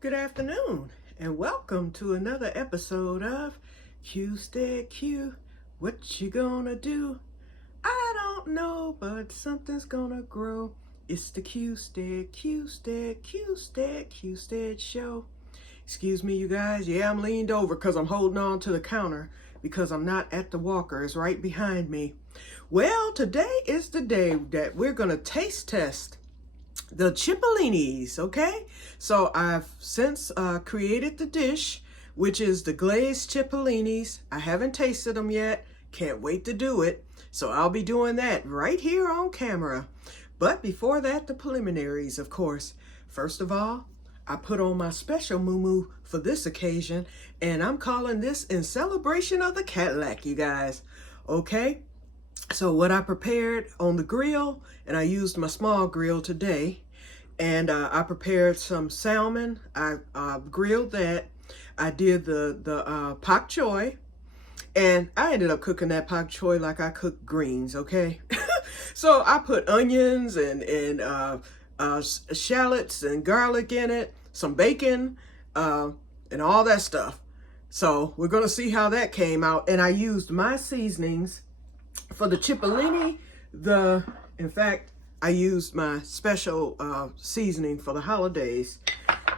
Good afternoon, and welcome to another episode of Que-stead-Que. What you gonna do? I don't know, but something's gonna grow. It's the Que-stead show. Excuse me, you guys. Yeah, I'm leaned over because I'm holding on to the counter because I'm not at the walker. It's right behind me. Well, today is the day that we're gonna taste test the Cipollinis, okay? So I've since created the dish, which is the Glazed Cipollinis. I haven't tasted them yet. Can't wait to do it. So I'll be doing that right here on camera. But before that, the preliminaries, of course. First of all, I put on my special muumuu for this occasion, and I'm calling this in celebration of the Cadillac, you guys. Okay? So what I prepared on the grill, and I used my small grill today, and I prepared some salmon. I grilled that. I did the pak choi, and I ended up cooking that pak choi like I cook greens, okay? So I put onions and shallots and garlic in it, some bacon, and all that stuff. So we're gonna see how that came out, and I used my seasonings for the Cipollini. In fact, I used my special seasoning for the holidays.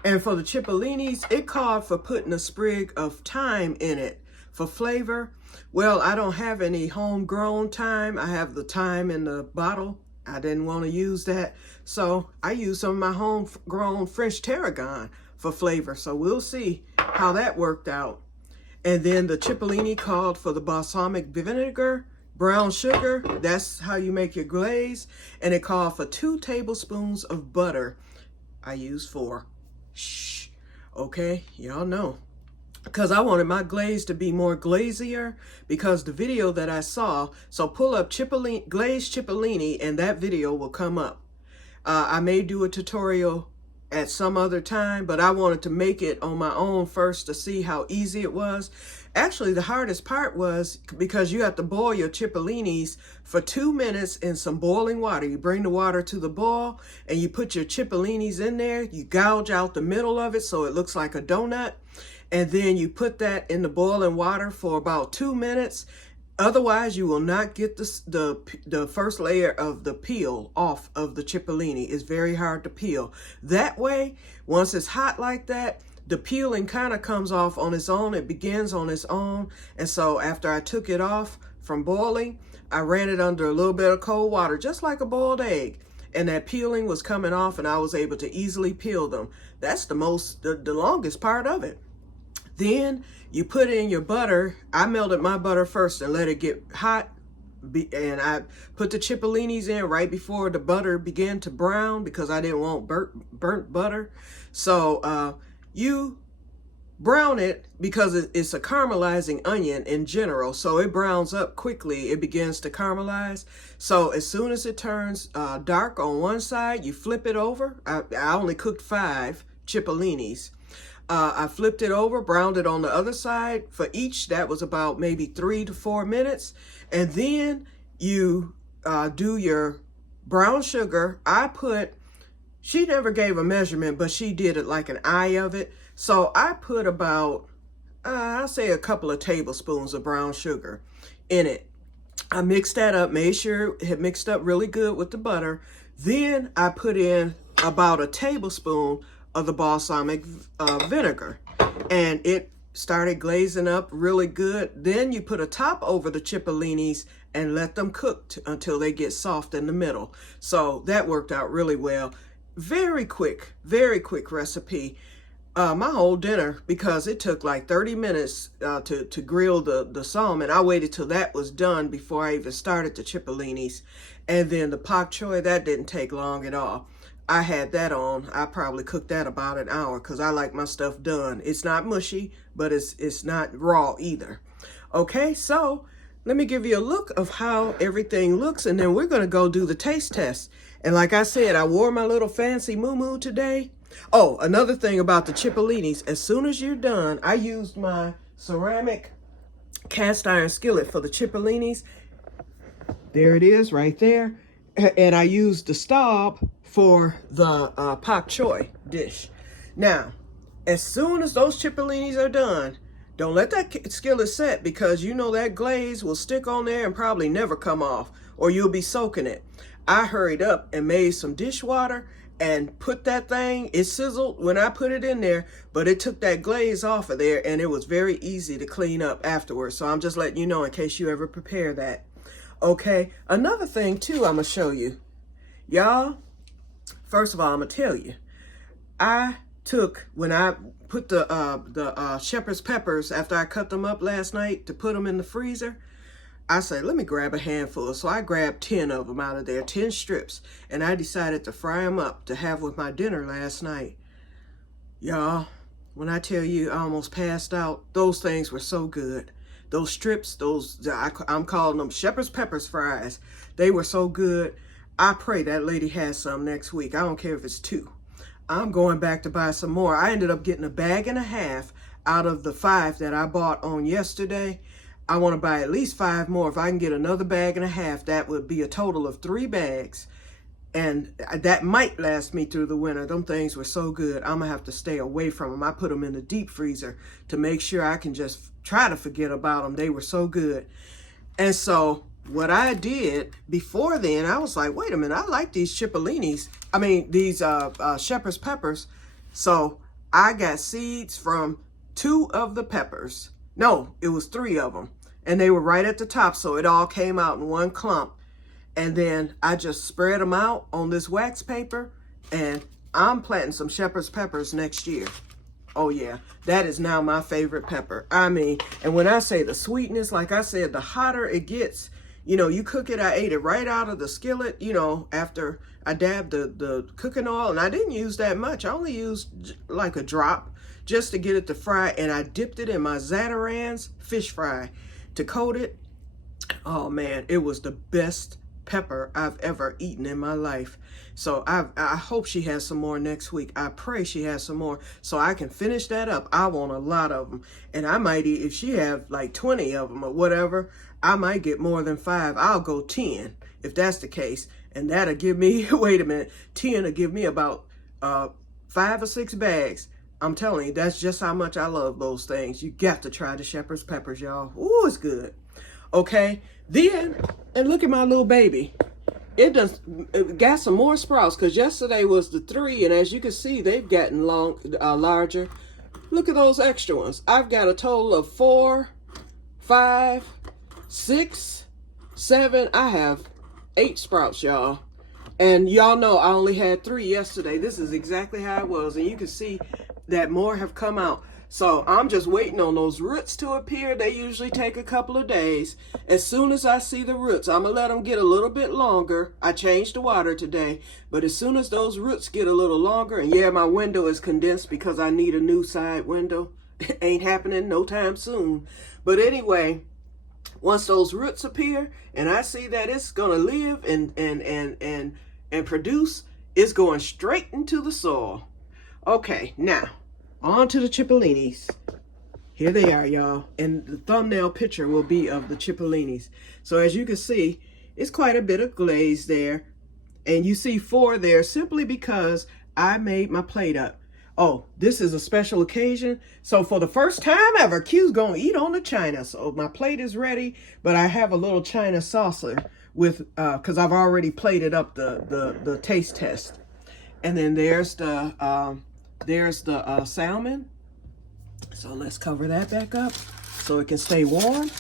And for the Cipollinis, it called for putting a sprig of thyme in it for flavor. Well, I don't have any homegrown thyme. I have the thyme in the bottle. I didn't want to use that. So I used some of my homegrown French tarragon for flavor. So we'll see how that worked out. And then the Cipollini called for the balsamic vinegar, brown sugar, that's how you make your glaze, and it called for 2 tablespoons of butter. I used 4. Shh. Okay, y'all know. Because I wanted my glaze to be more glazier, because the video that I saw, so pull up Glazed Cipollini and that video will come up. I may do a tutorial at some other time, but I wanted to make it on my own first to see how easy it was. Actually, the hardest part was because you have to boil your Cipollinis for 2 minutes in some boiling water. You bring the water to the boil and you put your Cipollinis in there. You gouge out the middle of it so it looks like a donut. And then you put that in the boiling water for about 2 minutes. Otherwise, you will not get the first layer of the peel off of the Cipollini. It's very hard to peel. That way, once it's hot like that, the peeling kind of comes off on its own. It begins on its own. And so after I took it off from boiling, I ran it under a little bit of cold water, just like a boiled egg. And that peeling was coming off and I was able to easily peel them. That's the longest part of it. Then you put in your butter. I melted my butter first and let it get hot. And I put the Cipollinis in right before the butter began to brown because I didn't want burnt butter. So you brown it because it's a caramelizing onion in general. So it browns up quickly. It begins to caramelize. So as soon as it turns dark on one side, you flip it over. I only cooked 5 Cipollinis. I flipped it over, browned it on the other side. For each, that was about maybe 3 to 4 minutes. And then you do your brown sugar. She never gave a measurement, but she did it like an eye of it. So I put about, I'll say a couple of tablespoons of brown sugar in it. I mixed that up, made sure it had mixed up really good with the butter. Then I put in about a tablespoon of the balsamic vinegar, and it started glazing up really good. Then you put a top over the Cipollinis and let them cook until they get soft in the middle. So that worked out really well. Very quick recipe. My whole dinner, because it took like 30 minutes to grill the salmon. I waited till that was done before I even started the Cipollinis. And then the pak choi, that didn't take long at all. I had that on. I probably cooked that about an hour because I like my stuff done. It's not mushy, but it's not raw either. Okay, so let me give you a look of how everything looks, and then we're going to go do the taste test. And like I said, I wore my little fancy muumuu today. Oh, another thing about the Cipollinis, as soon as you're done, I used my ceramic cast iron skillet for the Cipollinis. There it is right there. And I used the stop for the pak choi dish. Now, As soon as those cipollinis are done, don't let that skillet set, because you know that glaze will stick on there and probably never come off, or you'll be soaking it. I hurried up and made some dishwater and put that thing, it sizzled when I put it in there, but it took that glaze off of there, and it was very easy to clean up afterwards. So I'm just letting you know in case you ever prepare that. Okay, another thing too I'm gonna show you. Y'all, first of all, I'm gonna tell you, when I put the shepherd's peppers, after I cut them up last night to put them in the freezer, I said, let me grab a handful. So I grabbed 10 of them out of there, 10 strips, and I decided to fry them up to have with my dinner last night. Y'all, when I tell you I almost passed out, those things were so good. Those strips, I'm calling them shepherd's peppers fries. They were so good. I pray that lady has some next week. I don't care if it's 2. I'm going back to buy some more. I ended up getting 1.5 bags out of the 5 that I bought on yesterday. I want to buy at least 5 more. If I can get another 1.5 bags, that would be a total of 3 bags. And that might last me through the winter. Them things were so good. I'm going to have to stay away from them. I put them in the deep freezer to make sure I can just try to forget about them. They were so good. And so what I did before then, I was like, wait a minute, I like these cipollinis. I mean, these shepherd's peppers. So I got seeds from 2 of the peppers. No, it was 3 of them. And they were right at the top, so it all came out in one clump. And then I just spread them out on this wax paper, and I'm planting some shepherd's peppers next year. Oh yeah, that is now my favorite pepper. I mean, and when I say the sweetness, like I said, the hotter it gets, you know, you cook it, I ate it right out of the skillet, you know, after I dabbed the cooking oil, and I didn't use that much. I only used like a drop just to get it to fry, and I dipped it in my Zatarain's fish fry to coat it. Oh man, it was the best pepper I've ever eaten in my life. So I hope she has some more next week. I pray she has some more so I can finish that up. I want a lot of them, and I might eat, if she have like 20 of them or whatever, I might get more than 5. I'll go 10 if that's the case, and that'll give me wait a minute, 10 will give me about 5 or 6 bags. I'm telling you, that's just how much I love those things. You got to try the shepherd's peppers, y'all. Ooh, it's good. Okay, then, and look at my little baby. It got some more sprouts, because yesterday was the 3, and as you can see, they've gotten larger. Look at those extra ones. I've got a total of 4, 5, 6, 7. I have 8 sprouts, y'all. And y'all know I only had 3 yesterday. This is exactly how it was, and you can see that more have come out. So I'm just waiting on those roots to appear. They usually take a couple of days. As soon as I see the roots, I'm going to let them get a little bit longer. I changed the water today. But as soon as those roots get a little longer, and yeah, my window is condensed because I need a new side window. It ain't happening no time soon. But anyway, once those roots appear and I see that it's going to live and produce, it's going straight into the soil. Okay, now on to the cipollinis. Here they are, y'all. And the thumbnail picture will be of the cipollinis. So as you can see, it's quite a bit of glaze there. And you see 4 there simply because I made my plate up. Oh, this is a special occasion. So for the first time ever, Q's gonna eat on the china. So my plate is ready, but I have a little china saucer with, cause I've already plated up the taste test. And then there's the salmon. So let's cover that back up so it can stay warm.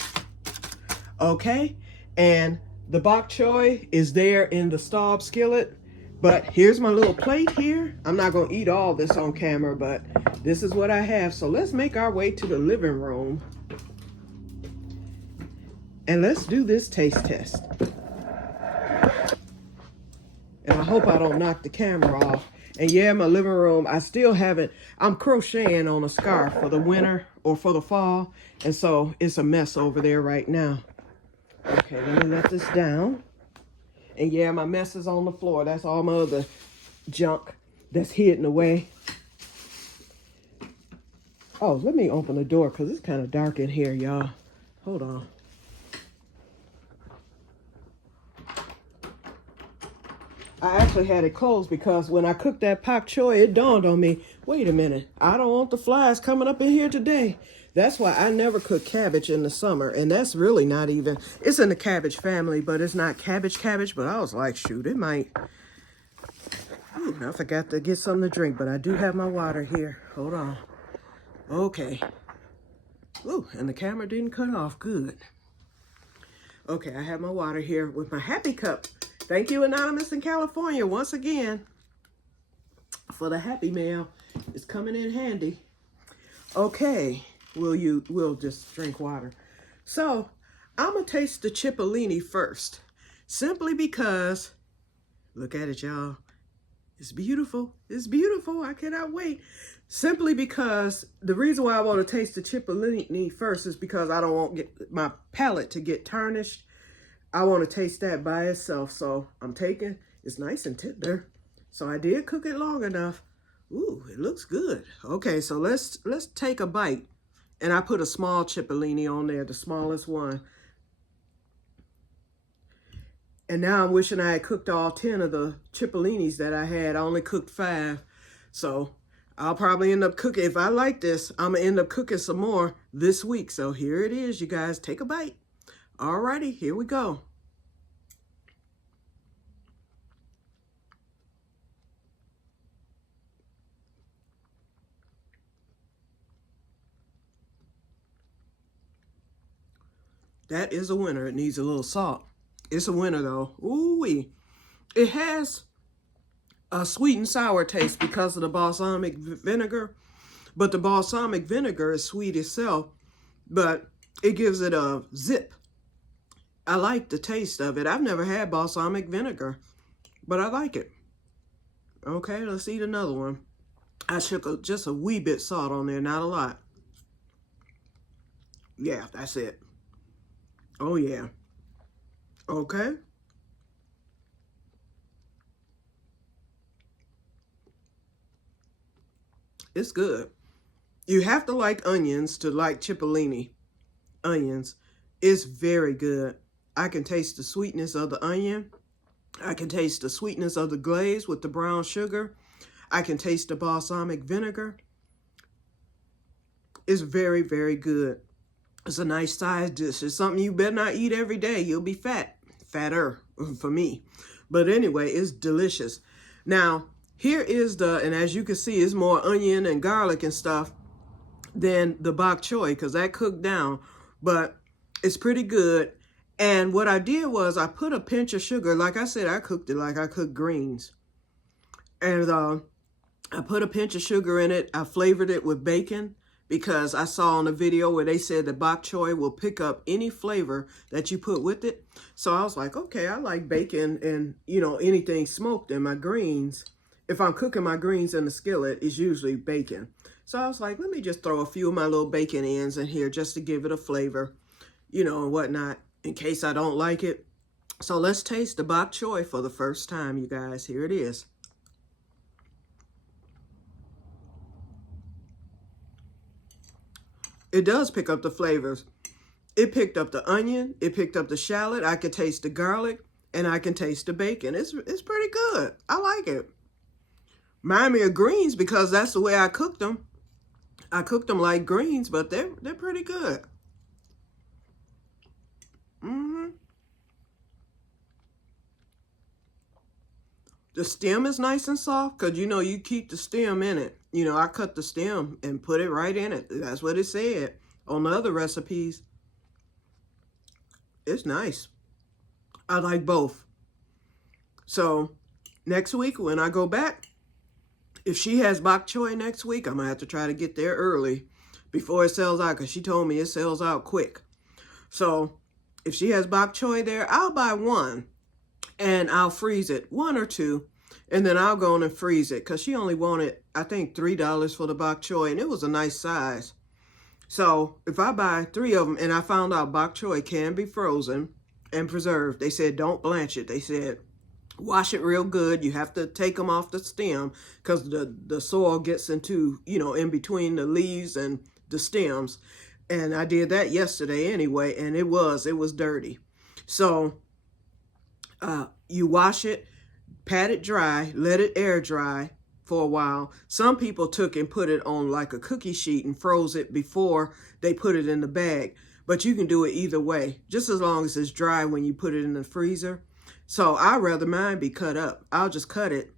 Okay, and the bok choy is there in the stalled skillet. But here's my little plate here. I'm not gonna eat all this on camera, but this is what I have. So let's make our way to the living room. And let's do this taste test. And I hope I don't knock the camera off. And yeah, my living room, I still haven't, I'm crocheting on a scarf for the winter or for the fall. And so it's a mess over there right now. Okay, let me let this down. And yeah, my mess is on the floor. That's all my other junk that's hidden away. Oh, let me open the door because it's kind of dark in here, y'all. Hold on. I actually had it closed because when I cooked that pak choy, it dawned on me, Wait a minute. I don't want the flies coming up in here today. That's why I never cook cabbage in the summer. And that's really not even, it's in the cabbage family, but it's not cabbage. But I was like, shoot, it might. Ooh, I forgot to get something to drink, but I do have my water here. Hold on. Okay. Ooh, and the camera didn't cut off. Good. Okay, I have my water here with my happy cup. Thank you, Anonymous in California, once again, for the happy mail. It's coming in handy. Okay, we'll just drink water. So, I'm going to taste the Cipollini first, simply because, look at it, y'all. It's beautiful. It's beautiful. I cannot wait. Simply because the reason why I want to taste the Cipollini first is because I don't want my palate to get tarnished. I want to taste that by itself. So I'm taking, it's nice and tender. So I did cook it long enough. Ooh, it looks good. Okay, so let's take a bite. And I put a small Cipollini on there, the smallest one. And now I'm wishing I had cooked all 10 of the Cipollinis that I had. I only cooked 5. So I'll probably end up cooking. If I like this, I'm going to end up cooking some more this week. So here it is, you guys. Take a bite. Alrighty, here we go. That is a winner. It needs a little salt. It's a winner, though. Ooh-wee. It has a sweet and sour taste because of the balsamic vinegar. But the balsamic vinegar is sweet itself. But it gives it a zip. I like the taste of it. I've never had balsamic vinegar. But I like it. Okay, let's eat another one. I shook just a wee bit salt on there. Not a lot. Yeah, that's it. Oh, yeah. Okay. It's good. You have to like onions to like Cipollini. Onions. It's very good. I can taste the sweetness of the onion. I can taste the sweetness of the glaze with the brown sugar. I can taste the balsamic vinegar. It's very, very good. It's a nice size dish. It's something you better not eat every day. You'll be fat. Fatter for me. But anyway, it's delicious. Now, here is and as you can see, it's more onion and garlic and stuff than the bok choy because that cooked down. But it's pretty good. And what I did was I put a pinch of sugar. Like I said, I cooked it like I cook greens. And I put a pinch of sugar in it. I flavored it with bacon, because I saw on the video where they said the bok choy will pick up any flavor that you put with it. So I was like, okay, I like bacon and, you know, anything smoked in my greens. If I'm cooking my greens in the skillet, it's usually bacon. So I was like, let me just throw a few of my little bacon ends in here just to give it a flavor, you know, and whatnot, in case I don't like it. So let's taste the bok choy for the first time, you guys. Here it is. It does pick up the flavors. It picked up the onion. It picked up the shallot. I can taste the garlic. And I can taste the bacon. It's pretty good. I like it. Remind me of greens because that's the way I cooked them. I cooked them like greens, but they're pretty good. The stem is nice and soft because, you know, you keep the stem in it. You know, I cut the stem and put it right in it. That's what it said on the other recipes. It's nice. I like both. So next week when I go back, if she has bok choy next week, I'm going to have to try to get there early before it sells out because she told me it sells out quick. So if she has bok choy there, I'll buy one and I'll freeze it, 1 or 2. And then I'll go on and freeze it because she only wanted, I think, $3 for the bok choy. And it was a nice size. So if I buy 3 of them, and I found out bok choy can be frozen and preserved. They said don't blanch it. They said wash it real good. You have to take them off the stem because the soil gets into, you know, in between the leaves and the stems. And I did that yesterday anyway, and it was dirty. So you wash it, pat it dry, let it air dry for a while. Some people took and put it on like a cookie sheet and froze it before they put it in the bag. But you can do it either way, just as long as it's dry when you put it in the freezer. So I'd rather mine be cut up. I'll just cut it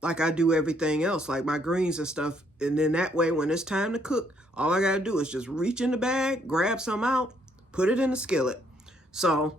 like I do everything else, like my greens and stuff. And then that way, when it's time to cook, all I gotta do is just reach in the bag, grab some out, put it in the skillet. So